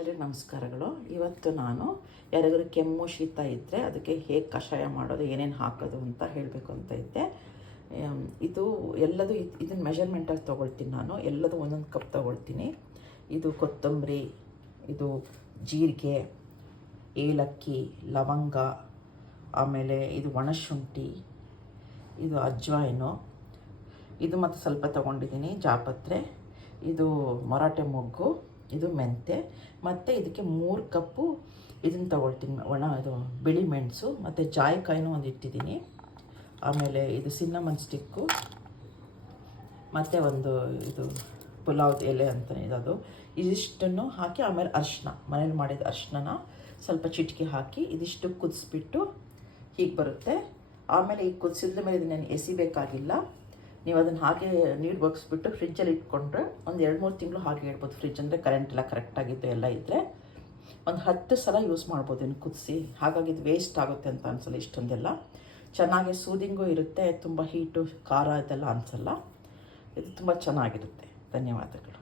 ಎಲ್ರಿಗೂ ನಮಸ್ಕಾರಗಳು. ಇವತ್ತು ನಾನು ಯಾರಿಗಾದ್ರು ಕೆಮ್ಮು ಶೀತ ಇದ್ದರೆ ಅದಕ್ಕೆ ಹೇಗೆ ಕಷಾಯ ಮಾಡೋದು, ಏನೇನು ಹಾಕೋದು ಅಂತ ಹೇಳಬೇಕು ಅಂತ ಇದ್ದೆ. ಇದು ಎಲ್ಲದು ಇದನ್ನು ಮೆಷರ್ಮೆಂಟಲ್ಲಿ ತೊಗೊಳ್ತೀನಿ ನಾನು. ಎಲ್ಲದು ಒಂದೊಂದು ಕಪ್ ತೊಗೊಳ್ತೀನಿ. ಇದು ಕೊತ್ತಂಬರಿ, ಇದು ಜೀರಿಗೆ, ಏಲಕ್ಕಿ, ಲವಂಗ, ಆಮೇಲೆ ಇದು ಒಣಶುಂಠಿ, ಇದು ಅಜ್ವಾಯಿನು, ಇದು ಮತ್ತು ಸ್ವಲ್ಪ ತೊಗೊಂಡಿದ್ದೀನಿ ಜಾಪತ್ರೆ, ಇದು ಮರಾಠೆ ಮೊಗ್ಗು, ಇದು ಮೆಂತೆ, ಮತ್ತು ಇದಕ್ಕೆ 3 ಕಪ್ಪು ಇದನ್ನು ತೊಗೊಳ್ತೀನಿ, ಇದು ಬಿಳಿ ಮೆಣಸು, ಮತ್ತು ಜಾಯಿಕಾಯಿನೂ ಒಂದು ಇಟ್ಟಿದ್ದೀನಿ. ಆಮೇಲೆ ಇದು ಸಿನ್ನಮನ್ ಸ್ಟಿಕ್ಕು, ಮತ್ತು ಒಂದು ಇದು ಪುಲಾವ್ದು ಎಲೆ ಅಂತಲೇ ಇದು. ಇದಿಷ್ಟನ್ನು ಹಾಕಿ ಆಮೇಲೆ ಅರಿಶಿನ, ಮನೇಲಿ ಮಾಡಿದ ಅರಿಶಿನ ಸ್ವಲ್ಪ ಚಿಟಿಕೆ ಹಾಕಿ ಇದಿಷ್ಟು ಕುದಿಸ್ಬಿಟ್ಟು ಹೀಗೆ ಬರುತ್ತೆ. ಆಮೇಲೆ ಈಗ ಕುದಿಸಿದ ಮೇಲೆ ಇದನ್ನೇನು ಎಸಿಬೇಕಾಗಿಲ್ಲ. ನೀವು ಅದನ್ನು ಹಾಗೆ ನೀರು ಬಗ್ಸ್ಬಿಟ್ಟು ಫ್ರಿಜ್ಜಲ್ಲಿ ಇಟ್ಕೊಂಡ್ರೆ ಒಂದು 2-3 ತಿಂಗಳು ಹಾಗೆ ಇಡ್ಬೋದು. ಫ್ರಿಜ್ ಅಂದರೆ ಕರೆಂಟ್ ಎಲ್ಲ ಕರೆಕ್ಟಾಗಿದ್ದು ಎಲ್ಲ ಇದ್ದರೆ ಒಂದು 10 ಸಲ ಯೂಸ್ ಮಾಡ್ಬೋದು ಇನ್ನು ಕುದಿಸಿ. ಹಾಗಾಗಿ ಇದು ವೇಸ್ಟ್ ಆಗುತ್ತೆ ಅಂತ ಅನಿಸಲ್ಲ. ಇಷ್ಟೊಂದೆಲ್ಲ ಚೆನ್ನಾಗಿ ಸೂದಿಂಗೂ ಇರುತ್ತೆ, ತುಂಬ ಹೀಟು ಖಾರ ಇದೆಲ್ಲ ಅನಿಸಲ್ಲ. ಇದು ತುಂಬ ಚೆನ್ನಾಗಿರುತ್ತೆ. ಧನ್ಯವಾದಗಳು.